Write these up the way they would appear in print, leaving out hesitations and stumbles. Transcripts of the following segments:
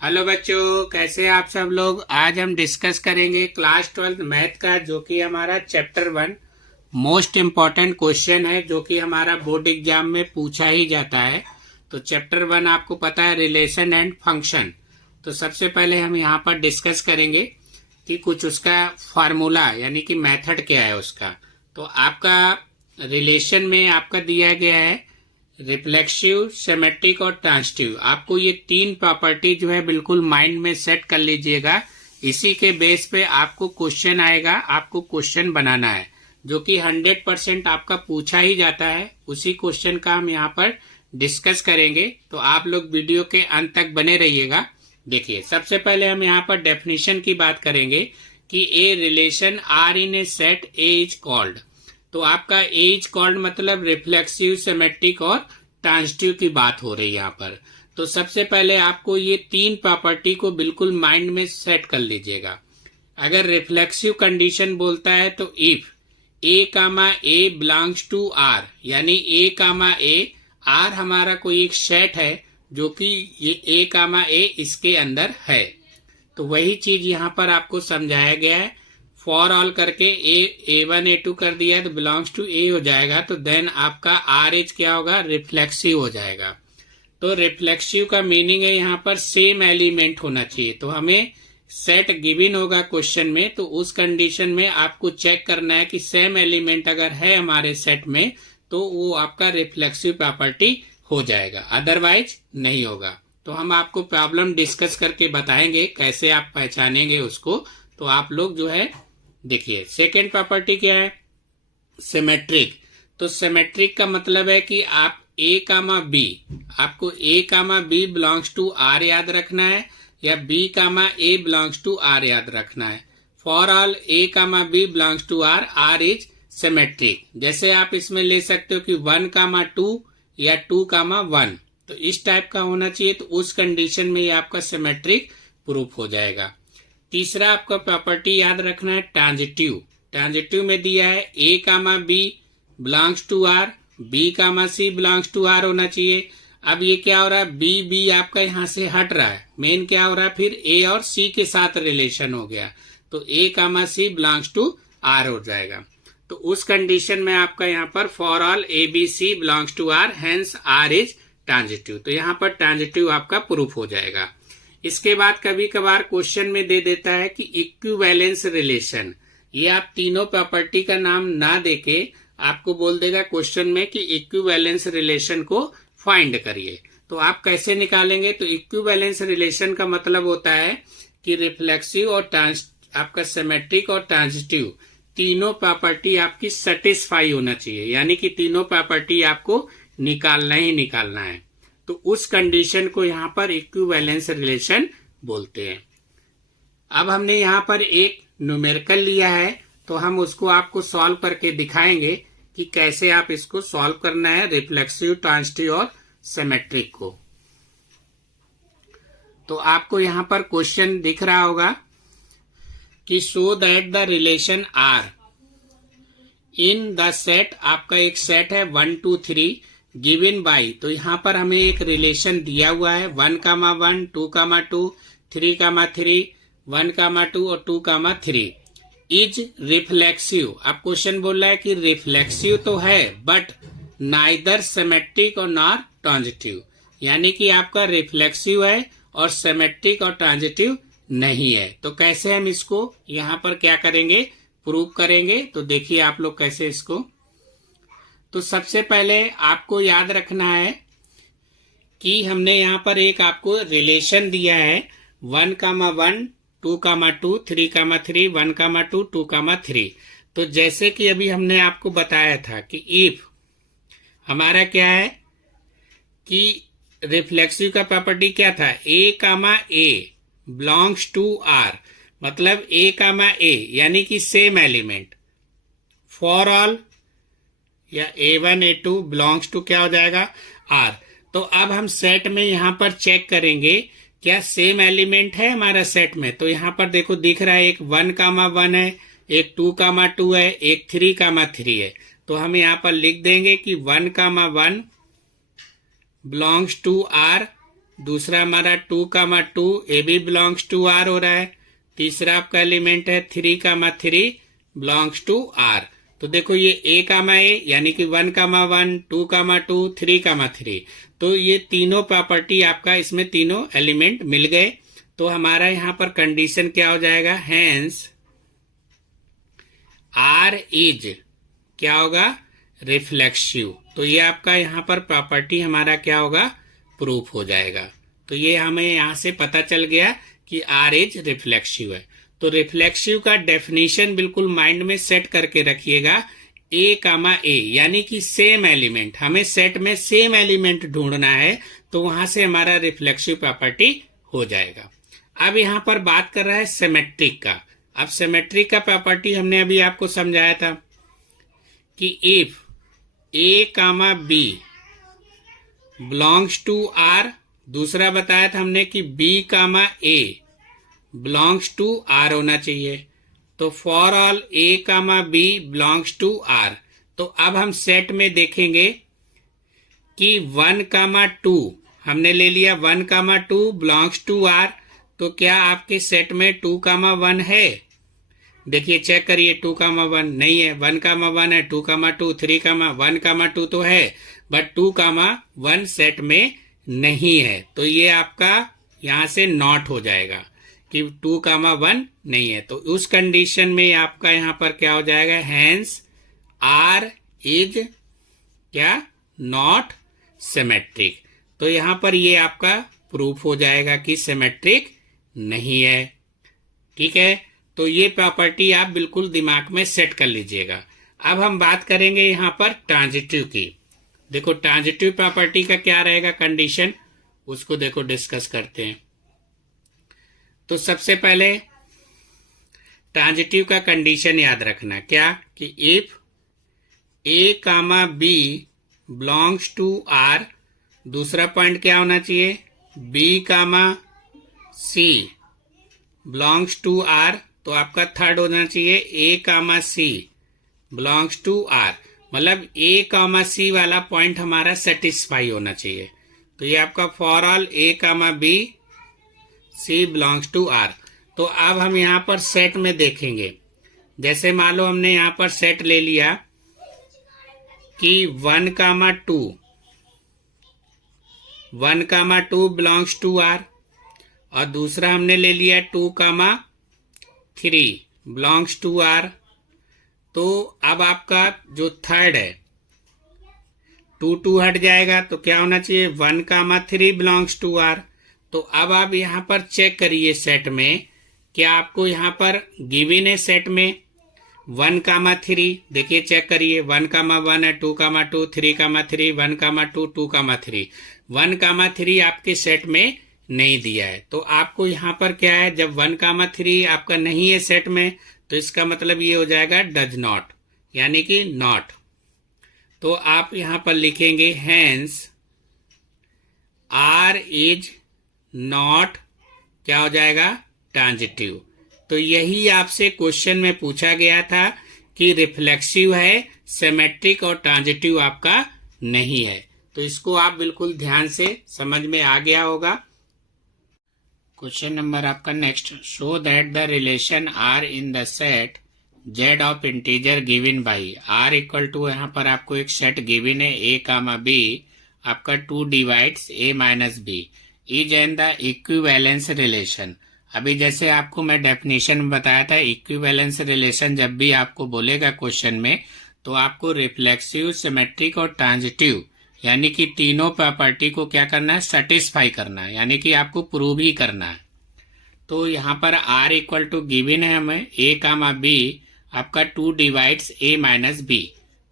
Hello बच्चों, कैसे हैं आप सब लोग। आज हम डिस्कस करेंगे क्लास 12 मैथ का, जो कि हमारा चैप्टर 1 मोस्ट इम्पॉर्टेंट क्वेश्चन है, जो कि हमारा बोर्ड एग्जाम में पूछा ही जाता है। तो चैप्टर 1 आपको पता है, रिलेशन एंड फंक्शन। तो सबसे पहले हम यहाँ पर डिस्कस करेंगे कि कुछ उसका फार्मूला यानी कि मेथड क्या है उसका। तो आपका रिलेशन में आपका दिया गया है रिफ्लेक्सिव, सिमेट्रिक और ट्रांजिटिव। आपको ये तीन प्रॉपर्टी जो है बिल्कुल माइंड में सेट कर लीजिएगा। इसी के बेस पे आपको क्वेश्चन आएगा, आपको क्वेश्चन बनाना है, जो कि 100% आपका पूछा ही जाता है। उसी क्वेश्चन का हम यहाँ पर डिस्कस करेंगे, तो आप लोग वीडियो के अंत तक बने रहिएगा। देखिए, सबसे पहले हम यहाँ पर डेफिनेशन की बात करेंगे कि a relation R in a set A is called. तो आपका ए इज कॉल्ड मतलब रिफ्लेक्सिव, सिमेट्रिक और ट्रांजिटिव की बात हो रही है यहाँ पर। तो सबसे पहले आपको ये तीन प्रॉपर्टी को बिल्कुल माइंड में सेट कर लीजिएगा। अगर रिफ्लेक्सिव कंडीशन बोलता है तो if A comma A belongs to R, यानी ए कामा ए, आर हमारा कोई एक सेट है जो कि ये ए कामा ए इसके अंदर है। तो वही चीज यहाँ पर आपको समझाया गया है। फॉर ऑल करके ए1 ए2 कर दिया तो बिलोंग्स टू ए हो जाएगा। तो देन आपका आर एच क्या होगा, रिफ्लेक्सिव हो जाएगा। तो रिफ्लेक्सिव का मीनिंग है यहाँ पर सेम एलिमेंट होना चाहिए। तो हमें सेट गिवन होगा क्वेश्चन में, तो उस कंडीशन में आपको चेक करना है कि सेम एलिमेंट अगर है हमारे सेट में तो वो आपका रिफ्लेक्सिव प्रॉपर्टी हो जाएगा, अदरवाइज नहीं होगा। तो हम आपको प्रॉब्लम डिस्कस करके बताएंगे कैसे आप पहचानेंगे उसको। तो आप लोग जो है देखिए, सेकेंड प्रॉपर्टी क्या है, सिमेट्रिक। तो सिमेट्रिक का मतलब है कि आप ए कामा बी, आपको A comma B belongs to R याद रखना है, या B comma A belongs to R याद रखना है। For all A comma B belongs to R, R is symmetric. जैसे आप इसमें ले सकते हो कि 1 कामा 2 या 2 कामा 1, तो इस टाइप का होना चाहिए। तो उस कंडीशन में ये आपका सिमेट्रिक प्रूफ हो जाएगा। तीसरा आपका प्रॉपर्टी याद रखना है ट्रांजिटिव। ट्रांजिटिव में दिया है A comma B belongs to R, B comma C belongs to R होना चाहिए। अब ये क्या हो रहा है, बी बी आपका यहाँ से हट रहा है, मेन क्या हो रहा है, फिर ए और सी के साथ रिलेशन हो गया, तो A comma C belongs to R हो जाएगा। तो उस कंडीशन में आपका यहाँ पर for all A B C belongs to R, hence R is transitive. तो यहाँ पर ट्रांजिटिव आपका प्रूफ हो जाएगा। इसके बाद कभी कभार क्वेश्चन में दे देता है कि इक्विवेलेंस रिलेशन। ये आप तीनों प्रॉपर्टी का नाम ना देके आपको बोल देगा क्वेश्चन में कि इक्विवेलेंस रिलेशन को फाइंड करिए। तो आप कैसे निकालेंगे, तो इक्विवेलेंस रिलेशन का मतलब होता है कि रिफ्लेक्सिव और आपका सिमेट्रिक और ट्रांजिटिव तीनों प्रॉपर्टी आपकी सेटिस्फाई होना चाहिए, यानी कि तीनों प्रॉपर्टी आपको निकालना ही निकालना है। तो उस कंडीशन को यहाँ पर इक्विवेलेंस रिलेशन बोलते हैं। अब हमने यहाँ पर एक न्यूमेरिकल लिया है, तो हम उसको आपको सॉल्व करके दिखाएंगे कि कैसे आप इसको सॉल्व करना है, रिफ्लेक्सिव, ट्रांजिटिव और सिमेट्रिक को। तो आपको यहाँ पर क्वेश्चन दिख रहा होगा कि show that the relation R in the set, आपका एक सेट है 1 2 3 गिवन बाई। तो यहाँ पर हमें एक रिलेशन दिया हुआ है 1 कामा 1, 2 कामा 2, 3 कामा 3, 1 कामा 2 और 2 कामा 3 इज रिफ्लेक्सिव। अब क्वेश्चन बोल रहा है कि रिफ्लेक्सिव तो है बट नाइदर सिमेट्रिक और नॉर ट्रांजिटिव, यानी कि आपका रिफ्लेक्सिव है और सिमेट्रिक और ट्रांजिटिव नहीं है। तो कैसे हम इसको यहाँ पर क्या करेंगे, प्रूव करेंगे। तो देखिए आप लोग कैसे इसको। तो सबसे पहले आपको याद रखना है कि हमने यहाँ पर एक आपको रिलेशन दिया है 1 कामा 1, 2 कामा 2, 3 कामा 3, 1 कामा 2, 2 कामा 3। तो जैसे कि अभी हमने आपको बताया था कि इफ हमारा क्या है कि रिफ्लेक्सिव का प्रॉपर्टी क्या था, ए comma A belongs to R, मतलब ए कामा ए यानी कि सेम एलिमेंट। फॉर ऑल या A1 A2 बिलोंग्स टू क्या हो जाएगा, R। तो अब हम सेट में यहाँ पर चेक करेंगे क्या सेम एलिमेंट है हमारा सेट में। तो यहाँ पर देखो दिख रहा है एक 1 कामा 1 है, एक 2 कामा 2 है, एक 3 कामा 3 है। तो हम यहाँ पर लिख देंगे कि 1 कामा 1 बिलोंग्स टू R दूसरा हमारा 2, ए भी बिलोंग्स टू आर हो रहा है। तीसरा आपका एलिमेंट है 3, बिलोंग्स टू आर। तो देखो ये ए यानी कि 1, 2, 2, 3, तो ये तीनों प्रॉपर्टी आपका इसमें तीनों एलिमेंट मिल गए। तो हमारा यहाँ पर कंडीशन क्या हो जाएगा, हैंस आर इज क्या होगा, रिफ्लेक्सिव। तो ये आपका यहाँ पर प्रॉपर्टी हमारा क्या होगा, प्रूफ हो जाएगा। तो ये हमें यहाँ से पता चल गया कि आर इज रिफ्लेक्सिव है। तो रिफ्लेक्सिव का डेफिनेशन बिल्कुल माइंड में सेट करके रखिएगा, ए, यानी कि सेम एलिमेंट, हमें सेट में सेम एलिमेंट ढूंढना है, तो वहां से हमारा रिफ्लेक्सिव प्रॉपर्टी हो जाएगा। अब यहां पर बात कर रहा है सिमेट्रिक का। अब सिमेट्रिक का प्रॉपर्टी हमने अभी आपको समझाया था कि if A, B belongs to R, दूसरा बताया था हमने कि B, A belongs to R होना चाहिए। तो for all A, B belongs to R. तो अब हम सेट में देखेंगे कि 1, 2 हमने ले लिया, 1, 2 बिलोंग्स टू आर। तो क्या आपके सेट में 2, 1 है? देखिए चेक करिए, 2, 1 नहीं है, 1, 1 है, 2, 2, 3, 1, 2 तो है, बट 2, 1 सेट में नहीं है। तो ये आपका यहां से नॉट हो जाएगा कि 2, 1 नहीं है। तो उस कंडीशन में आपका यहां पर क्या हो जाएगा, हैंस आर इज क्या, नॉट सिमेट्रिक। तो यहां पर ये आपका प्रूफ हो जाएगा कि सिमेट्रिक नहीं है। ठीक है, तो ये प्रॉपर्टी आप बिल्कुल दिमाग में सेट कर लीजिएगा। अब हम बात करेंगे यहां पर ट्रांजिटिव की। देखो ट्रांजिटिव प्रॉपर्टी का क्या रहेगा कंडीशन, उसको देखो डिस्कस करते हैं। तो सबसे पहले ट्रांजिटिव का कंडीशन याद रखना, क्या कि if A, B belongs to R, दूसरा पॉइंट क्या होना चाहिए, B, C belongs to R. तो आपका थर्ड होना चाहिए A, C belongs to R, मतलब ए, सी वाला पॉइंट हमारा सेटिस्फाई होना चाहिए। तो ये आपका for all A, B C belongs to R. तो अब हम यहाँ पर सेट में देखेंगे, जैसे मान लो हमने यहाँ पर सेट ले लिया कि 1, 2 बिलोंग्स टू आर, और दूसरा हमने ले लिया 2, 3 बिलोंग्स टू आर। तो अब आपका जो थर्ड है 2, 2 हट जाएगा, तो क्या होना चाहिए, 1, 3 बिलोंग्स टू आर। तो अब आप यहाँ पर चेक करिए सेट में, क्या आपको यहाँ पर गिवन है सेट में 1, 3, देखिए चेक करिए, 1, 1 है, 2, 2, 3, 3, 1, 2, 2, 3, 1, 3 आपके सेट में नहीं दिया है। तो आपको यहाँ पर क्या है, जब 1, 3 आपका नहीं है सेट में, तो इसका मतलब ये हो जाएगा डज नॉट, यानी कि नॉट। तो आप यहाँ पर लिखेंगे हैंस आर इज नॉट क्या हो जाएगा, ट्रांजिटिव। तो यही आपसे क्वेश्चन में पूछा गया था कि रिफ्लेक्सिव है, सिमेट्रिक और ट्रांजिटिव आपका नहीं है। तो इसको आप बिल्कुल ध्यान से समझ में आ गया होगा। क्वेश्चन नंबर आपका next, show that the relation R in the set Z of integer given by R equal to, यहाँ पर आपको एक सेट गिवन है ए, बी आपका 2 divides A minus B is an the equivalence relation. अभी जैसे आपको मैं डेफिनेशन में बताया था, इक्विवेलेंस रिलेशन जब भी आपको बोलेगा क्वेश्चन में, तो आपको रिफ्लेक्सिव, सिमेट्रिक और ट्रांजिटिव यानी कि तीनों प्रॉपर्टी को क्या करना है, सेटिस्फाई करना है, यानी कि आपको प्रूव ही करना है। तो यहाँ पर आर इक्वल टू गिवन है हमें ए, बी आपका 2 डिवाइड्स ए माइनस बी।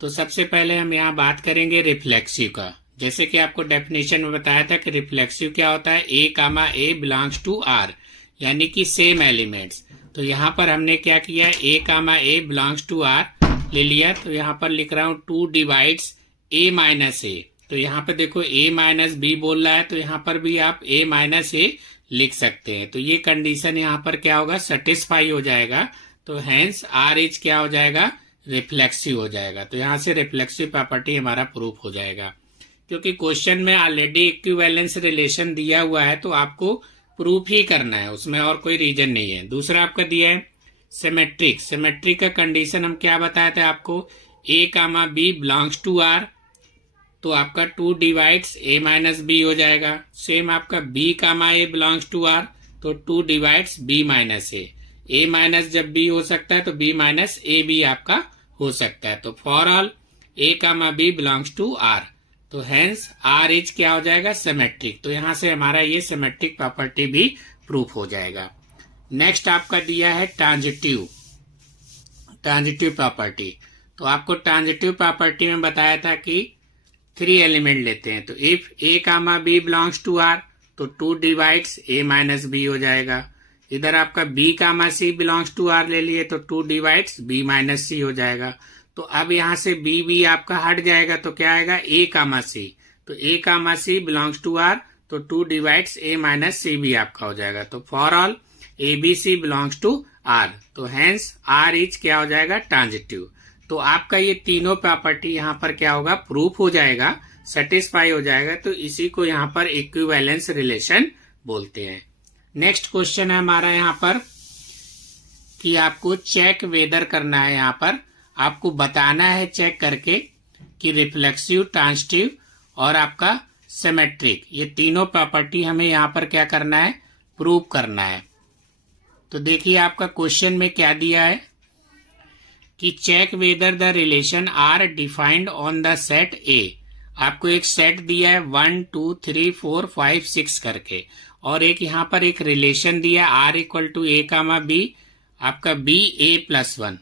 तो सबसे पहले हम यहाँ बात करेंगे रिफ्लेक्सिव का। जैसे कि आपको डेफिनेशन में बताया था कि रिफ्लेक्सिव क्या होता है, ए बिलोंग्स टू आर, यानी कि सेम एलिमेंट्स। तो यहाँ पर हमने क्या किया, ए बिलोंग्स टू आर ले लिया। तो यहाँ पर लिख रहा हूँ 2 डिवाइड्स ए माइनस ए। तो यहाँ पे देखो ए माइनस बी बोल रहा है, तो यहाँ पर भी आप ए माइनस ए लिख सकते हैं। तो ये कंडीशन यहाँ पर क्या होगा, सेटिस्फाई हो जाएगा। तो हैंस आर इज क्या हो जाएगा, रिफ्लेक्सिव हो जाएगा। तो यहाँ से रिफ्लेक्सिव प्रॉपर्टी हमारा प्रूफ हो जाएगा। क्योंकि क्वेश्चन में ऑलरेडी इक्विवेलेंस रिलेशन दिया हुआ है तो आपको प्रूफ ही करना है, उसमें और कोई रीजन नहीं है। दूसरा आपका दिया है सिमेट्रिक। सिमेट्रिक का कंडीशन हम क्या बताए थे आपको, A comma B belongs to R, तो आपका 2 डिवाइड्स ए माइनस बी हो जाएगा। सेम आपका B comma A belongs to R, तो 2 divides B minus A minus जब बी हो सकता है तो बी माइनस ए बी आपका हो सकता है। तो for all A comma B belongs to R, तो हेंस आर इज क्या हो जाएगा, सिमेट्रिक। तो यहां से हमारा ये सिमेट्रिक प्रॉपर्टी भी प्रूफ हो जाएगा। नेक्स्ट आपका दिया है ट्रांजिटिव प्रॉपर्टी। तो आपको ट्रांजिटिव प्रॉपर्टी में बताया था कि 3 एलिमेंट लेते हैं, तो if A comma B belongs to R तो 2 डिवाइड्स ए माइनस बी हो जाएगा। इधर आपका B comma C belongs to R ले लिए तो 2 डिवाइड्स बी माइनस सी हो जाएगा। तो अब यहां से बी आपका हट जाएगा तो क्या आएगा, ए कामा सी, तो A comma C belongs to R तो 2 डिवाइड्स ए माइनस सी भी आपका हो जाएगा। तो for all A B C belongs to R, तो हेंस आर इज क्या हो जाएगा, ट्रांजिटिव। तो आपका ये तीनों प्रॉपर्टी यहाँ पर क्या होगा, प्रूफ हो जाएगा, सेटिस्फाई हो जाएगा। तो इसी को यहाँ पर इक्विवेलेंस रिलेशन बोलते हैं। नेक्स्ट क्वेश्चन है हमारा यहाँ पर कि आपको चेक वेदर करना है। यहाँ पर आपको बताना है चेक करके कि रिफ्लेक्सिव, ट्रांजिटिव और आपका सिमेट्रिक, ये तीनों प्रॉपर्टी हमें यहाँ पर क्या करना है, प्रूव करना है। तो देखिए आपका क्वेश्चन में क्या दिया है कि check whether the relation R defined on the set A. आपको एक सेट दिया है 1 2 3 4 5 6 करके, और एक यहाँ पर एक रिलेशन दिया R equal to A comma B, आपका बी ए प्लस 1।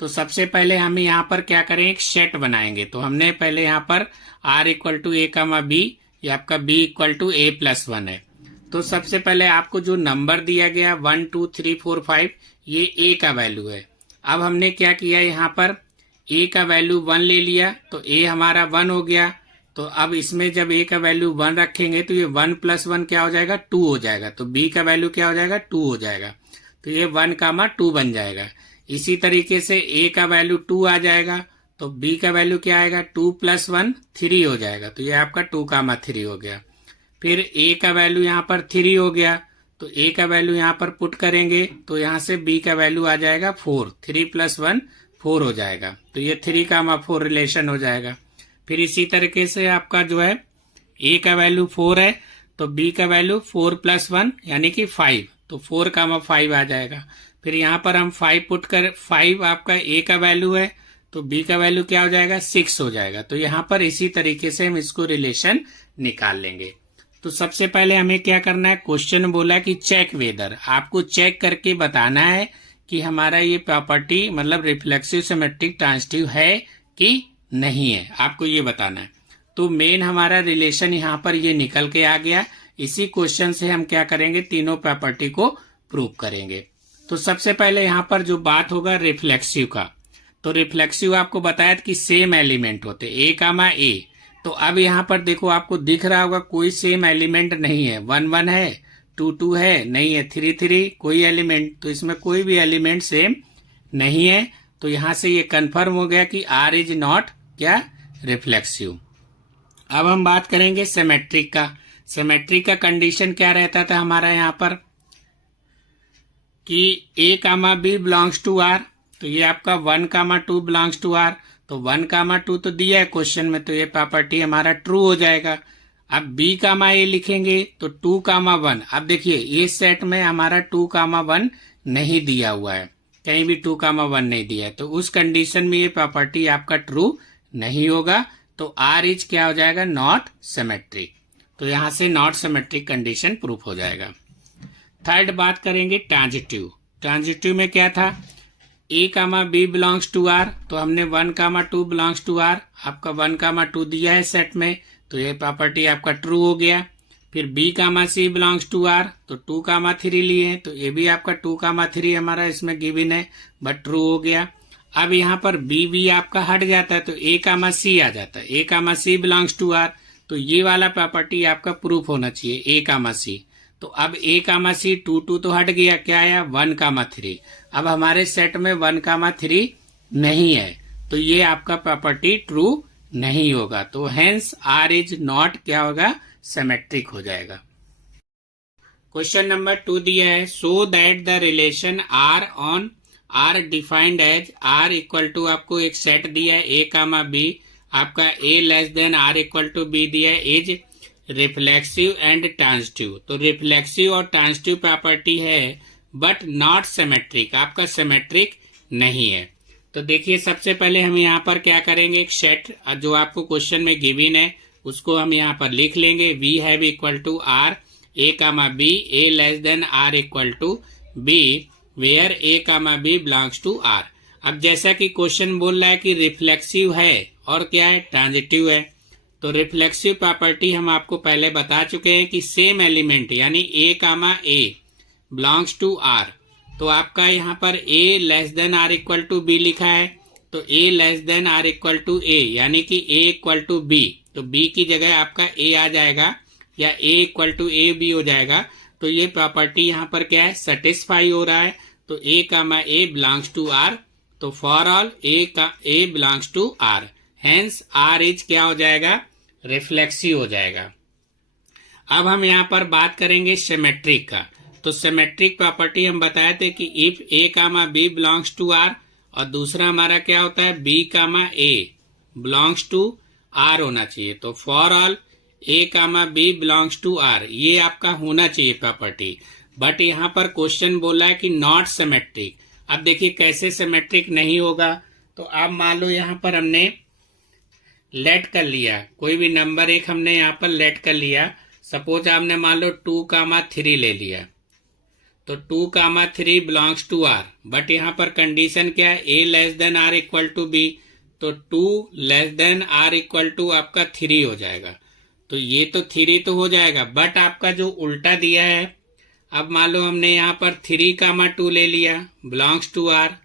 तो सबसे पहले हम यहाँ पर क्या करें, एक सेट बनाएंगे। तो हमने पहले यहाँ पर R equal to A comma B, ये आपका B equal to A plus 1 है। तो सबसे पहले आपको जो नंबर दिया गया 1 2 3 4 5, ये ए का वैल्यू है। अब हमने क्या किया, यहाँ पर ए का वैल्यू 1 ले लिया, तो ए हमारा 1 हो गया। तो अब इसमें जब ए का वैल्यू 1 रखेंगे तो ये 1 प्लस 1 क्या हो जाएगा, 2 हो जाएगा। तो बी का वैल्यू क्या हो जाएगा, 2 हो जाएगा। तो ये 1 कामा 2 बन जाएगा। इसी तरीके से ए का वैल्यू 2 आ जाएगा, तो बी का वैल्यू क्या आएगा, 2 प्लस 1 3 हो जाएगा। तो ये आपका 2 कामा 3 हो गया। फिर ए का वैल्यू यहाँ पर 3 हो गया, तो ए का वैल्यू यहाँ पर पुट करेंगे तो यहाँ से बी का वैल्यू आ जाएगा 4, 3 प्लस 1 4 हो जाएगा। तो ये 3 कामा 4 रिलेशन हो जाएगा। फिर इसी तरीके से आपका जो है ए का वैल्यू 4 है, तो बी का वैल्यू 4 प्लस 1 यानी कि 5, तो 4 कामा 5 आ जाएगा। फिर यहाँ पर हम 5 पुट कर, 5 आपका ए का वैल्यू है, तो बी का वैल्यू क्या हो जाएगा, 6 हो जाएगा। तो यहाँ पर इसी तरीके से हम इसको रिलेशन निकाल लेंगे। तो सबसे पहले हमें क्या करना है, क्वेश्चन बोला कि चेक वेदर, आपको चेक करके बताना है कि हमारा ये प्रॉपर्टी मतलब रिफ्लेक्सिव, सिमेट्रिक, ट्रांजिटिव है कि नहीं है, आपको ये बताना है। तो मेन हमारा रिलेशन यहाँ पर ये निकल के आ गया। इसी क्वेश्चन से हम क्या करेंगे, तीनों प्रॉपर्टी को प्रूव करेंगे। तो सबसे पहले यहाँ पर जो बात होगा रिफ्लेक्सिव का, तो रिफ्लेक्सिव आपको बताया कि सेम एलिमेंट होते ए कामा ए। तो अब यहाँ पर देखो आपको दिख रहा होगा कोई सेम एलिमेंट नहीं है, 1 1 है, 2 2 है, नहीं है 3 3 कोई एलिमेंट, तो इसमें कोई भी एलिमेंट सेम नहीं है। तो यहाँ से ये कंफर्म हो गया कि आर इज नॉट क्या, रिफ्लेक्सिव। अब हम बात करेंगे सिमेट्रिक का। सिमेट्रिक का कंडीशन क्या रहता था हमारा यहाँ पर कि ए comma B belongs to R, तो ये आपका 1 कामा 2 बिलोंग्स टू आर, तो 1 कामा 2 तो दिया है क्वेश्चन में, तो ये प्रॉपर्टी हमारा ट्रू हो जाएगा। अब बी कामा ए लिखेंगे तो 2 कामा 1, अब देखिए इस सेट में हमारा 2 कामा 1 नहीं दिया हुआ है, कहीं भी 2 कामा 1 नहीं दिया है, तो उस कंडीशन में ये प्रॉपर्टी आपका ट्रू नहीं होगा। तो आर इज क्या हो जाएगा, नॉट सिमेट्रिक। तो यहां से नॉट सिमेट्रिक कंडीशन प्रूफ हो जाएगा। थर्ड बात करेंगे ट्रांजिटिव। ट्रांजिटिव में क्या था, ए comma B belongs to R, तो हमने 1 कामा 2 बिलोंग्स टू आर, आपका 1 कामा 2 दिया है सेट में, तो ये प्रॉपर्टी आपका ट्रू हो गया। फिर B comma C belongs to R, तो 2 कामा 3 लिए, तो ये भी आपका 2 कामा 3 हमारा इसमें गिवन है, बट ट्रू हो गया। अब यहाँ पर बी आपका हट जाता है, तो ए कामा सी आ जाता है, A comma C belongs to R, तो ये वाला प्रॉपर्टी आपका प्रूफ होना चाहिए, ए कामा सी। तो अब ए कामा सी 2 2 तो हट गया, क्या आया 1 कामा 3। अब हमारे सेट में 1 कामा 3 नहीं है, तो ये आपका प्रॉपर्टी ट्रू नहीं होगा, तो हेंस आर इज नॉट क्या होगा, सिमेट्रिक हो जाएगा। क्वेश्चन नंबर 2 दिया है, so that the relation R on R defined as or equal to, आपको एक सेट दिया है ए कामा बी, आपका A less than or equal to B दिया है, इज रिफ्लेक्सिव एंड ट्रांजिटिव। तो रिफ्लेक्सिव और ट्रांजिटिव प्रॉपर्टी है बट नॉट सिमेट्रिक, आपका सिमेट्रिक नहीं है। तो देखिए सबसे पहले हम यहाँ पर क्या करेंगे, एक सेट जो आपको क्वेश्चन में गिवन है उसको हम यहाँ पर लिख लेंगे, we have equal to R A comma B, A less than or equal to B, where A comma B belongs to R. अब जैसा कि क्वेश्चन बोल रहा है कि रिफ्लेक्सिव है और क्या है, ट्रांजिटिव है, तो रिफ्लेक्सिव प्रॉपर्टी हम आपको पहले बता चुके हैं कि सेम एलिमेंट यानी A comma A belongs to R. तो आपका यहाँ पर A less than or equal to B लिखा है, तो A less than or equal to A यानी कि ए इक्वल टू बी, तो बी की जगह आपका ए आ जाएगा या A equal to A B हो जाएगा। तो ये प्रॉपर्टी यहाँ पर क्या है, सेटिस्फाई हो रहा है। तो A comma A belongs to R, तो for all A belongs to R, hence R is क्या हो जाएगा, रिफ्लेक्सिव हो जाएगा। अब हम यहाँ पर बात करेंगे सिमेट्रिक का। तो सिमेट्रिक प्रॉपर्टी हम बताए थे कि if A comma B belongs to R, और दूसरा हमारा क्या होता है, B comma A belongs to R होना चाहिए। तो for all A comma B belongs to R, ये आपका होना चाहिए प्रॉपर्टी, बट यहाँ पर क्वेश्चन बोला है कि नॉट सिमेट्रिक। अब देखिए कैसे सिमेट्रिक नहीं होगा, तो आप मान लो यहाँ पर हमने लेट कर लिया, कोई भी नंबर एक हमने यहाँ पर लेट कर लिया, सपोज आपने मान लो 2,3 ले लिया, तो 2,3 बिलोंग्स टू आर, बट यहाँ पर कंडीशन क्या है, A less than or equal to B, तो 2 less than or equal to आपका 3 हो जाएगा। तो ये तो 3 तो हो जाएगा, बट आपका जो उल्टा दिया है, अब मान लो हमने यहाँ पर 3,2 ले लिया बिलोंग्स टू आर,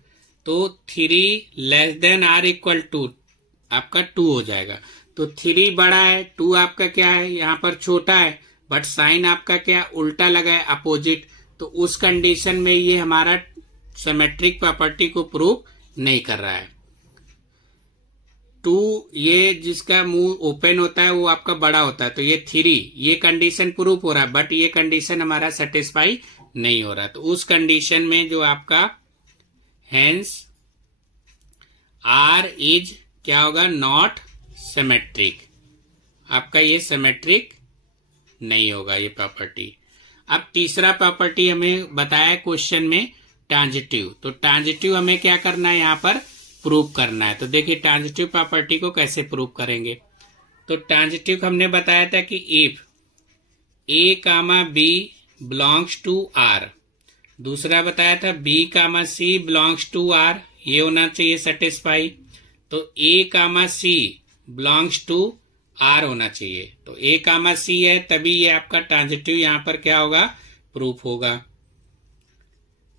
तो 3 less than or equal to आपका 2 हो जाएगा। तो 3 बड़ा है, 2 आपका क्या है यहाँ पर छोटा है, बट साइन आपका क्या उल्टा लगा है, अपोजिट। तो उस कंडीशन में ये हमारा सिमेट्रिक प्रॉपर्टी को प्रूव नहीं कर रहा है। 2 ये जिसका मुंह ओपन होता है वो आपका बड़ा होता है, तो ये 3 ये कंडीशन प्रूव हो रहा है, बट ये कंडीशन हमारा सेटिस्फाई नहीं हो रहा। तो उस कंडीशन में जो आपका हेंस आर इज क्या होगा, नॉट सिमेट्रिक, आपका ये सिमेट्रिक नहीं होगा ये प्रॉपर्टी। अब तीसरा प्रॉपर्टी हमें बताया क्वेश्चन में, ट्रांजिटिव। तो ट्रांजिटिव हमें क्या करना है, यहाँ पर प्रूव करना है। तो देखिए ट्रांजिटिव प्रॉपर्टी को कैसे प्रूव करेंगे। तो ट्रांजिटिव हमने बताया था कि if A comma B belongs to R, दूसरा बताया था B comma C belongs to R, ये होना चाहिए सेटिस्फाई। तो A comma C belongs to R होना चाहिए, तो ए कामा सी है तभी ये आपका ट्रांजिटिव यहाँ पर क्या होगा, प्रूफ होगा।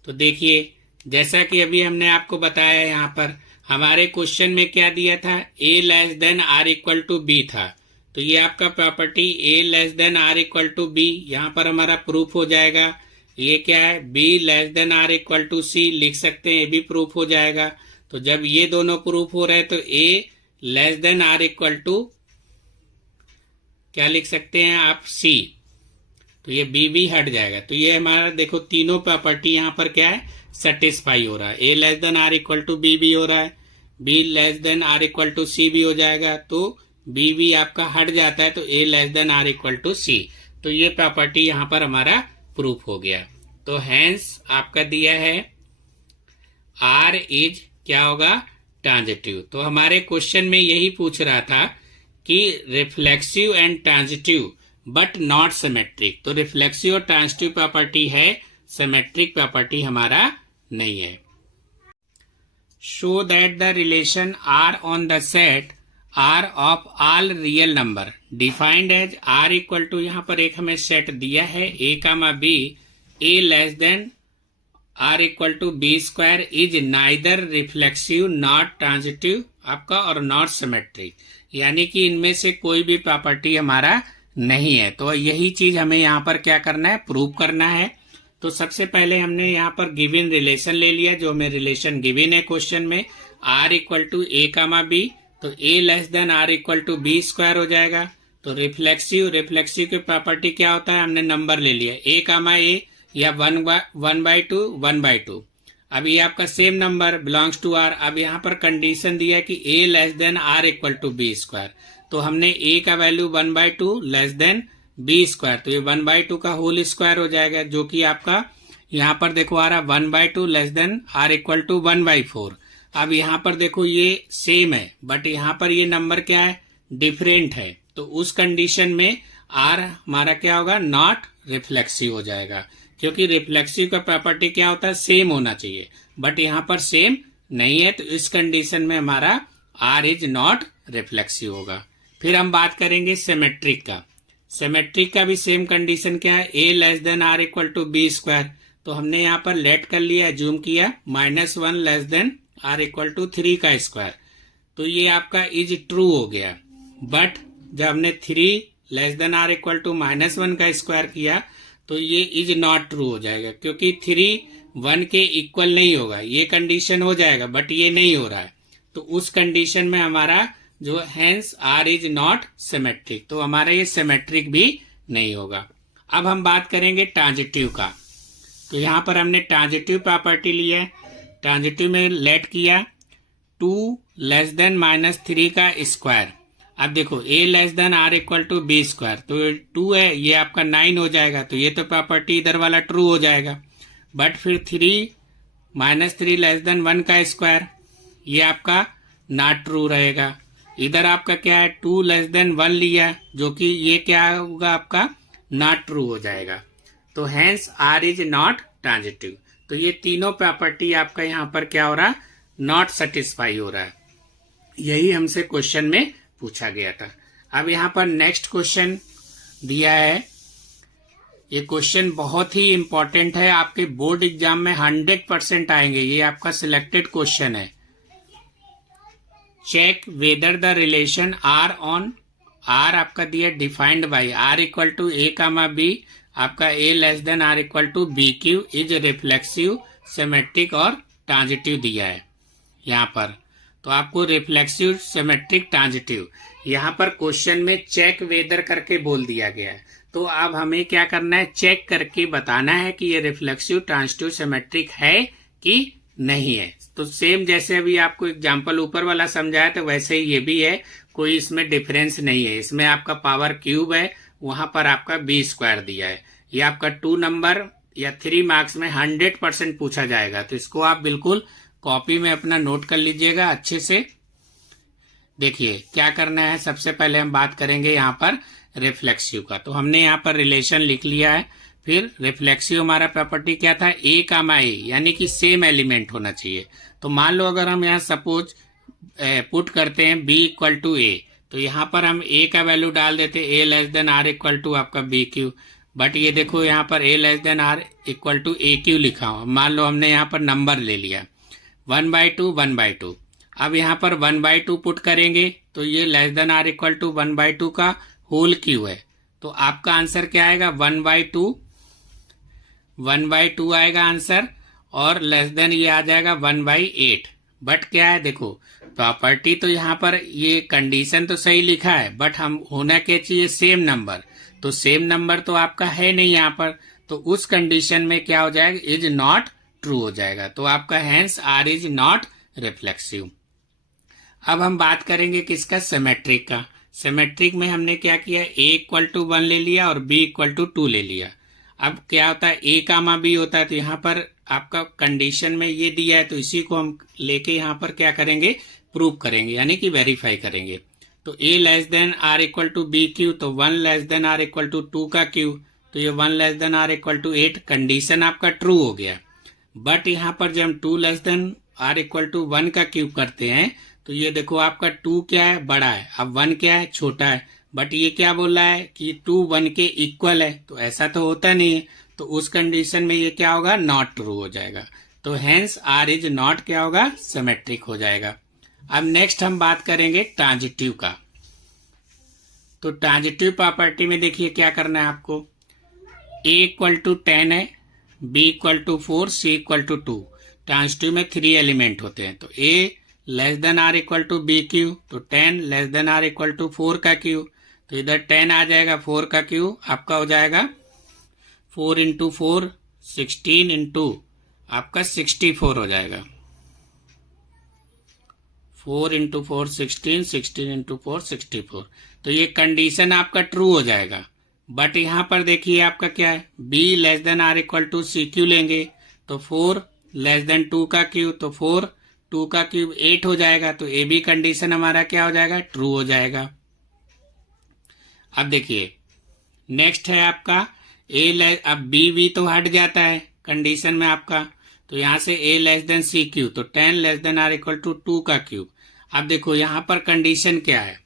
तो देखिए जैसा कि अभी हमने आपको बताया यहाँ पर हमारे क्वेश्चन में क्या दिया था, A less than or equal to B था, तो ये आपका property A less than or equal to B यहाँ पर हमारा प्रूफ हो जाएगा। ये क्या है, B less than or equal to C लिख सकते हैं, ये भी प्रूफ हो जाएगा। तो जब ये दोनों प्रूफ हो रहे हैं तो A less than or equal to क्या लिख सकते हैं आप, सी, तो ये बी भी हट जाएगा। तो ये हमारा देखो तीनों प्रॉपर्टी यहाँ पर क्या है, सेटिस्फाई हो रहा है। A less than or equal to B भी हो रहा है, B less than or equal to C भी हो जाएगा, तो बी भी आपका हट जाता है, तो A less than or equal to C. तो ये प्रॉपर्टी यहाँ पर हमारा प्रूफ हो गया। तो हेंस आपका दिया है आर इज क्या होगा, ट्रांजिटिव। तो हमारे क्वेश्चन में यही पूछ रहा था कि reflexive and transitive but not symmetric. तो रिफ्लेक्सिव और ट्रांजिटिव प्रॉपर्टी है, सिमेट्रिक प्रॉपर्टी हमारा नहीं है। Show that the relation R on the set R of all real number defined as or equal to, यहाँ पर एक हमें सेट दिया है A comma B, A less than or equal to B square is neither reflexive not transitive आपका और not symmetric, यानी कि इनमें से कोई भी प्रॉपर्टी हमारा नहीं है। तो यही चीज हमें यहाँ पर क्या करना है, प्रूव करना है। तो सबसे पहले हमने यहाँ पर गिवन रिलेशन ले लिया, जो हमें रिलेशन गिवन है क्वेश्चन में, R equal to A comma B, तो a less than or equal to B square हो जाएगा। तो रिफ्लेक्सिव की प्रॉपर्टी क्या होता है, हमने नंबर ले लिया a कामा a या 1/2 अब ये आपका same number belongs to R. अब यहाँ पर कंडीशन दिया है कि a less than or equal to B square, तो हमने a का value 1/2 less than B square, तो ये 1/2 का होल स्क्वायर हो जाएगा, जो कि आपका यहाँ पर देखो आ रहा 1/2 less than or equal to 1/4। अब यहाँ पर देखो ये सेम है, बट यहाँ पर ये नंबर क्या है, डिफरेंट है, तो उस कंडीशन में आर हमारा क्या होगा, नॉट रिफ्लेक्सिव हो जाएगा, क्योंकि रिफ्लेक्सिव का प्रॉपर्टी क्या होता है, सेम होना चाहिए, बट यहाँ पर सेम नहीं है, तो इस कंडीशन में हमारा आर इज नॉट रिफ्लेक्सिव होगा। फिर हम बात करेंगे सिमेट्रिक का। सिमेट्रिक का भी सेम कंडीशन क्या है, a less than or equal to B square, तो हमने यहाँ पर लेट कर लिया, जूम किया, -1 less than or equal to 3 का स्क्वायर, तो ये आपका इज ट्रू हो गया। बट जब हमने 3 less than or equal to -1 का स्क्वायर किया, तो ये इज नॉट ट्रू हो जाएगा, क्योंकि 3 1 के इक्वल नहीं होगा, ये कंडीशन हो जाएगा, बट ये नहीं हो रहा है, तो उस कंडीशन में हमारा जो hence R is not symmetric, तो हमारा ये सिमेट्रिक भी नहीं होगा। अब हम बात करेंगे ट्रांजिटिव का। तो यहाँ पर हमने ट्रांजिटिव प्रॉपर्टी ली है, ट्रांजिटिव में लेट किया 2 लेस देन -3 का स्क्वायर। अब देखो a less than or equal to B square, तो 2 है, ये आपका 9 हो जाएगा, तो ये तो प्रॉपर्टी इधर वाला ट्रू हो जाएगा। बट फिर 3 -3 लेस देन 1 का स्क्वायर, ये आपका नॉट ट्रू रहेगा। इधर आपका क्या है, 2 लेस देन 1 लिया, जो कि ये क्या होगा, आपका नॉट ट्रू हो जाएगा, तो hence R is not transitive. तो ये तीनों प्रॉपर्टी आपका यहाँ पर क्या हो रहा है, नॉट सेटिस्फाई हो रहा है, यही हमसे क्वेश्चन में पूछा गया था। अब यहाँ पर नेक्स्ट क्वेश्चन दिया है, ये क्वेश्चन बहुत ही इंपॉर्टेंट है, आपके बोर्ड एग्जाम में 100% आएंगे, ये आपका सिलेक्टेड क्वेश्चन है। Check whether the relation R on, R आपका दिया defined by R equal to a comma B, आपका a less than or equal to B cube is reflexive, symmetric और ट्रांजिटिव दिया है यहाँ पर। तो आपको रिफ्लेक्सिव, सिमेट्रिक, ट्रांजिटिव, यहाँ पर क्वेश्चन में चेक वेदर करके बोल दिया गया है, तो अब हमें क्या करना है, चेक करके बताना है कि ये रिफ्लेक्सिव, ट्रांजिटिव, सिमेट्रिक है कि नहीं है। तो सेम जैसे अभी आपको एग्जांपल ऊपर वाला समझाया, तो वैसे ही ये भी है, कोई इसमें डिफरेंस नहीं है। इसमें आपका पावर क्यूब है, वहां पर आपका बी स्क्वायर दिया है। ये आपका 2 नंबर या 3 मार्क्स में 100% पूछा जाएगा, तो इसको आप बिल्कुल कॉपी में अपना नोट कर लीजिएगा अच्छे से। देखिए क्या करना है, सबसे पहले हम बात करेंगे यहाँ पर रिफ्लेक्सिव का। तो हमने यहाँ पर रिलेशन लिख लिया है। फिर रिफ्लेक्सिव हमारा प्रॉपर्टी क्या था, a कामा a, यानी कि सेम एलिमेंट होना चाहिए। तो मान लो अगर हम यहाँ सपोज पुट करते हैं b इक्वल टू a, तो यहाँ पर हम a का वैल्यू डाल देते हैं a less than or equal to आपका बी क्यू। बट ये देखो यहाँ पर a less than or equal to A cube लिखा हो। मान लो हमने यहाँ पर नंबर ले लिया 1/2 1/2। अब यहाँ पर 1/2 पुट करेंगे, तो ये less than or equal to 1/2 का होल क्यू है, तो आपका आंसर क्या आएगा, 1/2 आएगा आंसर, और लेस देन ये आ जाएगा 1/8। बट क्या है, देखो प्रॉपर्टी तो यहाँ पर ये कंडीशन तो सही लिखा है, बट हम होना क्या चाहिए, सेम नंबर, तो सेम नंबर तो आपका है नहीं यहाँ पर, तो उस कंडीशन में क्या हो जाएगा, इज नॉट ट्रू हो जाएगा। तो आपका hence R is not reflexive. अब हम बात करेंगे किसका, सिमेट्रिक का। सिमेट्रिक में हमने क्या किया, a इक्वल टू 1 ले लिया और b इक्वल टू 2 ले लिया। अब क्या होता है, a कामा b होता है, तो यहाँ पर आपका कंडीशन में ये दिया है, तो इसी को हम लेके यहाँ पर क्या करेंगे, प्रूव करेंगे, यानी कि वेरीफाई करेंगे। तो a less than or equal to B cube, तो 1 less than or equal to 2 का क्यू, तो ये 1 less than or equal to 8, condition आपका ट्रू हो गया। बट यहाँ पर जब हम 2 less than or equal to 1 का क्यूब करते हैं, तो ये देखो आपका 2 क्या है, बड़ा है, अब 1 क्या है, छोटा है। बट ये क्या बोल रहा है कि 2 1 के इक्वल है, तो ऐसा तो होता नहीं है, तो उस कंडीशन में ये क्या होगा, नॉट ट्रू हो जाएगा। तो हैंस आर इज नॉट क्या होगा, सिमेट्रिक हो जाएगा। अब नेक्स्ट हम बात करेंगे ट्रांजिटिव का। तो ट्रांजिटिव प्रॉपर्टी में देखिए क्या करना है आपको, a इक्वल टू 10 है, b equal to 4, c equal to 2। Transitive में 3 एलिमेंट होते हैं, तो a less than or equal to B cube, तो 10 less than or equal to 4 का क्यू, तो इधर 10 आ जाएगा, 4 का क्यू आपका हो जाएगा 4 इंटू 4 16 इंटू आपका 64 हो जाएगा। 4 इंटू 4 16, 16 इंटू 4 64। तो ये कंडीशन आपका ट्रू हो जाएगा। बट यहां पर देखिए आपका क्या है, b less than or equal to c cube लेंगे तो 4 लेस देन 2 का क्यू, तो 4 2 का क्यूब 8 हो जाएगा, तो ए बी कंडीशन हमारा क्या हो जाएगा, ट्रू हो जाएगा। अब देखिए नेक्स्ट है आपका अब बी वी तो हट जाता है कंडीशन में आपका, तो यहां से a less than c cube, तो 10 less than or equal to 2 का क्यूब। अब देखो यहां पर कंडीशन क्या है,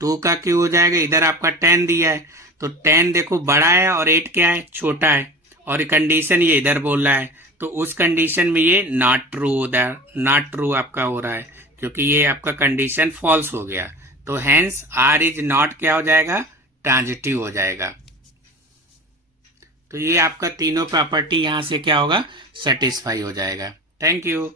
2 का क्यूब हो जाएगा, इधर आपका 10 दिया है, तो 10 देखो बड़ा है और 8 क्या है, छोटा है, और कंडीशन ये इधर बोल रहा है, तो उस कंडीशन में ये नॉट ट्रू आपका हो रहा है, क्योंकि ये आपका कंडीशन फॉल्स हो गया। तो हेंस आर इज नॉट क्या हो जाएगा, ट्रांजिटिव हो जाएगा। तो ये आपका तीनों प्रॉपर्टी यहां से क्या होगा, सेटिस्फाई हो जाएगा। Thank you.